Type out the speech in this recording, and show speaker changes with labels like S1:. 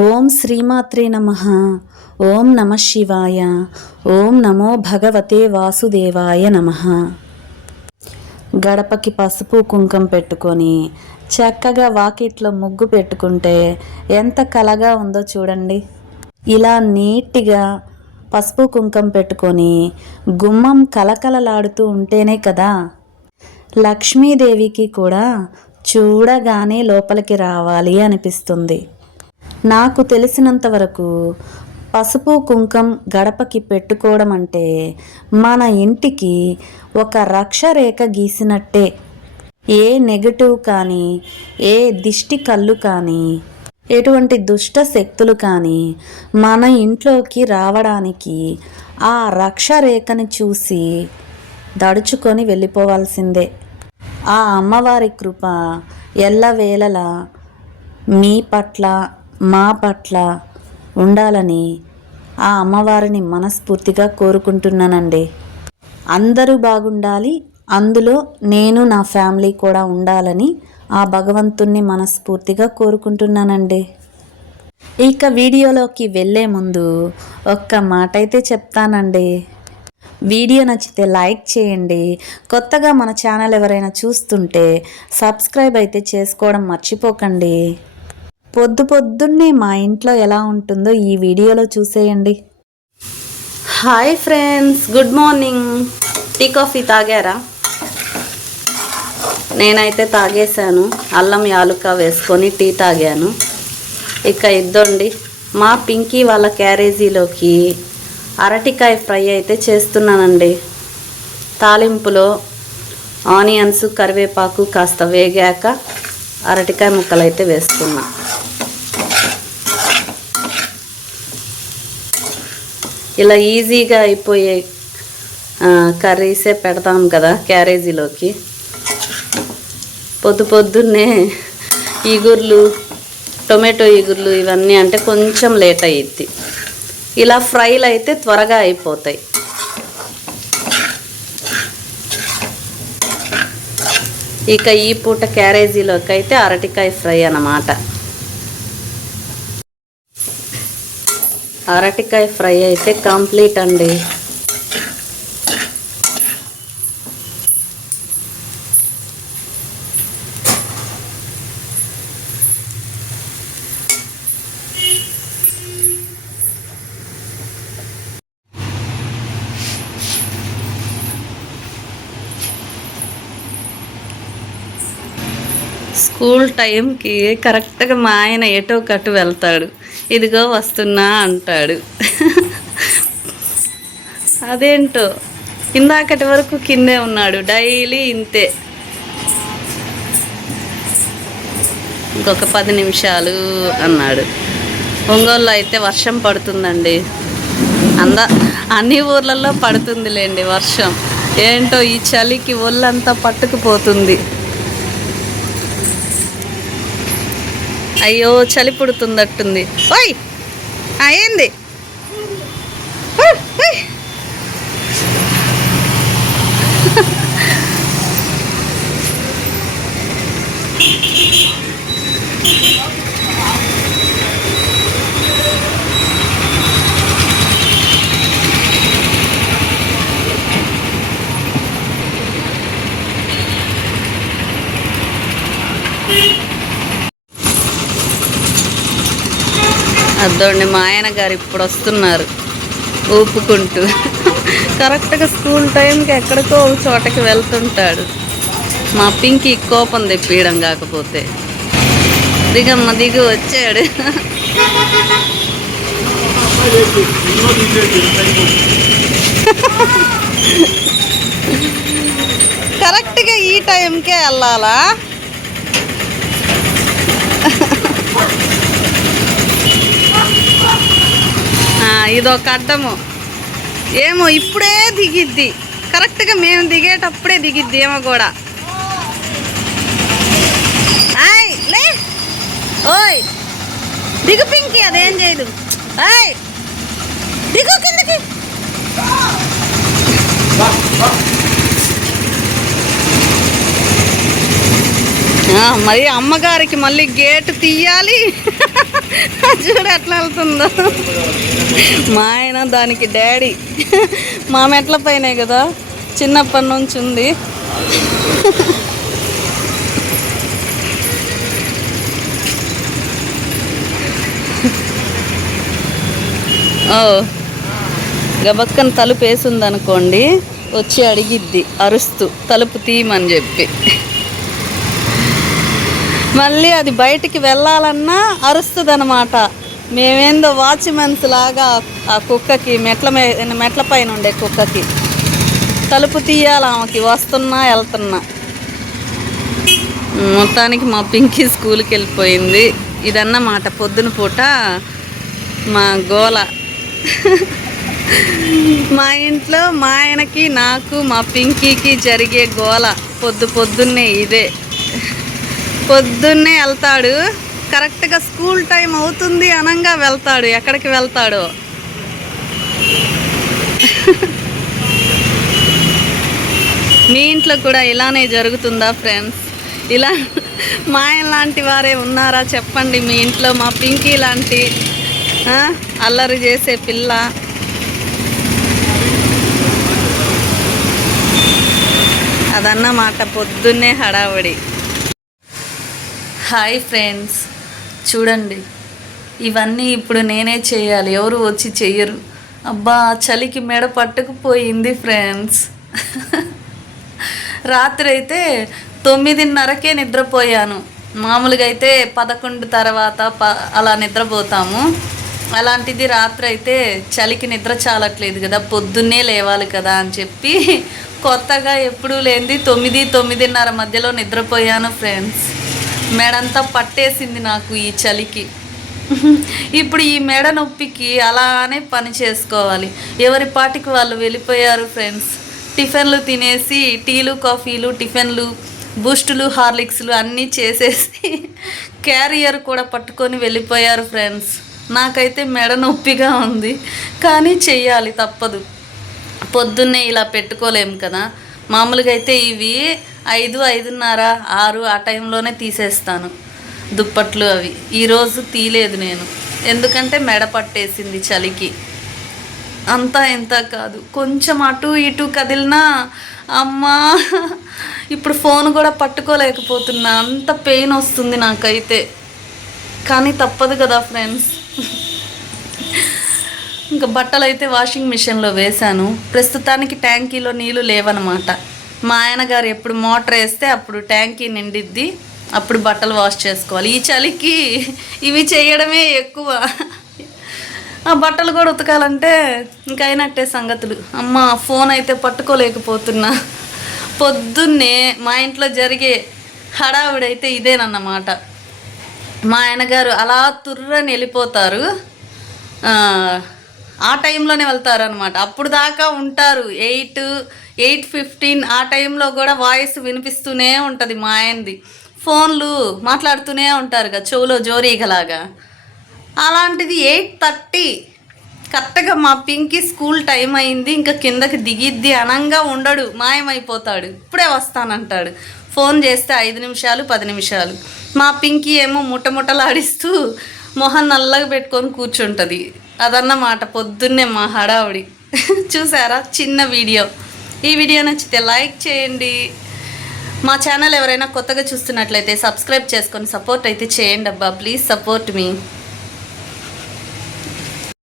S1: ఓం శ్రీమాత్రే నమ. ఓం నమ శివాయ. ఓం నమో భగవతే వాసుదేవాయ నమ. గడపకి పసుపు కుంకం పెట్టుకొని చక్కగా వాకిట్లో ముగ్గు పెట్టుకుంటే ఎంత కలగా ఉందో చూడండి. ఇలా నీట్గా పసుపు కుంకం పెట్టుకొని గుమ్మం కలకలలాడుతూ ఉంటేనే కదా. లక్ష్మీదేవికి కూడా చూడగానే లోపలికి రావాలి అనిపిస్తుంది. నాకు తెలిసినంత వరకు పసుపు కుంకం గడపకి పెట్టుకోవడం అంటే మన ఇంటికి ఒక రక్షరేఖ గీసినట్టే. ఏ నెగటివ్ కానీ ఏ దిష్టి కళ్ళు కానీ ఎటువంటి దుష్ట శక్తులు కానీ మన ఇంట్లోకి రావడానికి ఆ రక్షరేఖని చూసి దడుచుకొని వెళ్ళిపోవాల్సిందే. ఆ అమ్మవారి కృప ఎల్లవేళలా మీ పట్ల మా పట్ల ఉండాలని ఆ అమ్మవారిని మనస్ఫూర్తిగా కోరుకుంటున్నానండి. అందరూ బాగుండాలి అందులో నేను నా ఫ్యామిలీ కూడా ఉండాలని ఆ భగవంతుణ్ణి మనస్ఫూర్తిగా కోరుకుంటున్నానండి. ఇక వీడియోలోకి వెళ్ళే ముందు ఒక్క మాట అయితే చెప్తానండి. వీడియో నచ్చితే లైక్ చేయండి. కొత్తగా మన ఛానల్ ఎవరైనా చూస్తుంటే సబ్స్క్రైబ్ అయితే చేసుకోవడం మర్చిపోకండి. పొద్దు పొద్దున్నే మా ఇంట్లో ఎలా ఉంటుందో ఈ వీడియోలో చూసేయండి. Hi friends good morning tea coffee తాగారా? నేనైతే తాగేశాను. అల్లం యాలుక వేసుకొని టీ తాగాను. ఇక ఇద్దండి. మా పింకీ వాళ్ళ క్యారేజీలోకి అరటికాయ ఫ్రై అయితే చేస్తున్నానండి. తాలింపులో ఆనియన్స్ కరివేపాకు కాస్త వేగాక అరటికాయ ముక్కలు అయితే వేసుకున్నా. ఇలా ఈజీగా అయిపోయే కర్రీసే పెడతాం కదా క్యారేజీలోకి. పొద్దు పొద్దున్నే ఈగుర్లు టొమాటో ఈగుర్లు ఇవన్నీ అంటే కొంచెం లేట్ అయ్యిద్ది ఇలా ఫ్రైలు అయితే త్వరగా అయిపోతాయి. ఇక ఈ పూట క్యారేజీలోకి అయితే అరటికాయ ఫ్రై అన్నమాట. అరటికాయ ఫ్రై అయితే కంప్లీట్ అండి. స్కూల్ టైంకి కరెక్ట్గా మా ఆయన ఎటో కట్టు వెళ్తాడు. ఇదిగో వస్తున్నా అంటాడు. అదేంటో? ఇందాకటి వరకు కిందే ఉన్నాడు. డైలీ ఇంతే. ఇంకొక పది నిమిషాలు అన్నాడు. ఒంగోలులో అయితే వర్షం పడుతుందండి. అంద అన్ని ఊర్లలో పడుతుందిలేండి వర్షం. ఏంటో ఈ చలికి ఒళ్ళంతా పట్టుకుపోతుంది. అయ్యో చలి పుడుతుందట్టుంది. ఓయ్ ఆ, ఏంది? అద్దోండి మా ఆయన గారు ఇప్పుడు వస్తున్నారు. ఊపుకుంటూ. కరెక్ట్గా స్కూల్ టైంకి ఎక్కడికో ఒక చోటకి వెళ్తుంటాడు. మా పింకి కోపం తెప్పియడం కాకపోతే. దిగమ్మ దిగు వచ్చాడు. కరెక్ట్గా ఈ టైంకే వెళ్ళాలా? ఇదొక అడ్డము ఏమో ఇప్పుడే దిగిద్ది. కరెక్ట్గా మేము దిగేటప్పుడే దిగిద్ది ఏమో కూడా. ఆయ్ లే. ఓయ్. దిగు పింకి అదేం చేయదు. ఆయ్ దిగు కిందకి. ఆ, మరి అమ్మగారికి మళ్ళీ గేటు తీయాలి. చూడు ఎట్లా వెళ్తుందో. మా ఆయన దానికి డాడీ. మా మెట్ల పైనే కదా చిన్నప్పటి నుంచి ఉంది. ఓ గబక్కన తలుపు వేసిందనుకోండి వచ్చి అడిగిద్ది అరుస్తూ తలుపు తీయమని చెప్పి. మళ్ళీ అది బయటికి వెళ్ళాలన్నా అరుస్తుంది అనమాట మేమేందో వాచ్మెన్స్ లాగా ఆ కుక్కకి మెట్ల మీద మెట్ల పైన ఉండే కుక్కకి. తలుపు తీయాలి ఆమెకి వస్తున్నా వెళ్తున్నా. మొత్తానికి మా పింకీ స్కూల్కి వెళ్ళిపోయింది ఇదన్నమాట పొద్దున పూట మా గోల. మా ఇంట్లో మా ఆయనకి నాకు మా పింకీకి జరిగే గోల పొద్దు పొద్దున్నే ఇదే. పొద్దున్నే వెళ్తాడు. కరెక్ట్గా స్కూల్ టైం అవుతుంది అనంగా వెళ్తాడు. ఎక్కడికి వెళ్తాడో. మీ ఇంట్లో కూడా ఇలానే జరుగుతుందా ఫ్రెండ్స్? ఇలా మా ఆయన లాంటి వారే ఉన్నారా? చెప్పండి మీ ఇంట్లో మా పింకీ లాంటి అల్లరి చేసే పిల్ల. అదన్నమాట పొద్దున్నే హడావడి. Hi friends. చూడండి. ఇవన్నీ ఇప్పుడు నేనే చేయాలి. ఎవరు వచ్చి చెయ్యరు. అబ్బా చలికి మెడ పట్టుకుపోయింది ఫ్రెండ్స్. రాత్రి అయితే తొమ్మిదిన్నరకే నిద్రపోయాను. మామూలుగా అయితే పదకొండు తర్వాత ప అలా నిద్రపోతాము. అలాంటిది రాత్రి అయితే చలికి నిద్ర చాలట్లేదు కదా. పొద్దున్నే లేవాలి కదా అని చెప్పి కొత్తగా ఎప్పుడూ లేనిది తొమ్మిది తొమ్మిదిన్నర మధ్యలో నిద్రపోయాను ఫ్రెండ్స్. మెడంతా పట్టేసింది నాకు ఈ చలికి. ఇప్పుడు ఈ మెడ నొప్పికి అలానే పని చేసుకోవాలి. ఎవరి పాటికి వాళ్ళు వెళ్ళిపోయారు ఫ్రెండ్స్. టిఫిన్లు తినేసి టీలు కాఫీలు టిఫిన్లు బూస్టులు హార్లిక్స్లు అన్నీ చేసేసి క్యారియర్ కూడా పట్టుకొని వెళ్ళిపోయారు ఫ్రెండ్స్. నాకైతే మెడ నొప్పిగా ఉంది. కానీ చెయ్యాలి తప్పదు. పొద్దున్నే ఇలా పెట్టుకోలేము కదా. మామూలుగా అయితే ఇవి ఐదు ఐదున్నర ఆరు ఆ టైంలోనే తీసేస్తాను దుప్పట్లు అవి. ఈరోజు తీలేదు నేను. ఎందుకంటే మెడ పట్టేసింది చలికి. అంతా ఎంత కాదు. కొంచెం అటు ఇటు కదిలినా అమ్మా! ఇప్పుడు ఫోన్ కూడా పట్టుకోలేకపోతున్నా. అంత పెయిన్ వస్తుంది నాకైతే. కానీ తప్పదు కదా ఫ్రెండ్స్. ఇంకా బట్టలు అయితే వాషింగ్ మిషన్లో వేశాను. ప్రస్తుతానికి ట్యాంకీలో నీళ్ళు లేవన్నమాట మా ఆయన గారు ఎప్పుడు మోటార్ వేస్తే అప్పుడు ట్యాంకీ నిండిద్ది అప్పుడు బట్టలు వాష్ చేసుకోవాలి. ఈ చలికి ఇవి చేయడమే ఎక్కువ. ఆ బట్టలు కూడా ఉతకాలంటే ఇంకా అయినట్టే సంగతులు. అమ్మ ఫోన్ అయితే పట్టుకోలేకపోతున్నా. పొద్దున్నే మా ఇంట్లో జరిగే హడావిడైతే ఇదేనన్నమాట. మా ఆయనగారు అలా తుర్రని వెళ్ళిపోతారు. ఆ, ఆ టైంలోనే వెళ్తారు అనమాట అప్పుడు దాకా ఉంటారు. ఎయిట్ ఎయిట్ ఫిఫ్టీన్ ఆ టైంలో కూడా వాయిస్ వినిపిస్తూనే ఉంటుంది మా ఆయనది. ఫోన్లు మాట్లాడుతూనే ఉంటారు కదా చెవులో జోరీగలాగా. అలాంటిది ఎయిట్ థర్టీ కరెక్ట్గా మా పింకి స్కూల్ టైం అయింది ఇంకా కిందకి దిగిద్ది అనంగా ఉండడు మాయమైపోతాడు. ఇప్పుడే వస్తానంటాడు. ఫోన్ చేస్తే ఐదు నిమిషాలు పది నిమిషాలు. మా పింకి ఏమో ముట్టముట్టలాడిస్తూ మొహం నల్లగా పెట్టుకొని కూర్చుంటుంది. అదన్నమాట పొద్దున్నే మా హడావుడి. చూసారా? చిన్న వీడియో. ఈ వీడియో నచ్చితే లైక్ చేయండి. మా ఛానల్ ఎవరైనా కొత్తగా చూస్తున్నట్లయితే సబ్స్క్రైబ్ చేసుకొని సపోర్ట్ అయితే చేయండి అబ్బా. Please support me.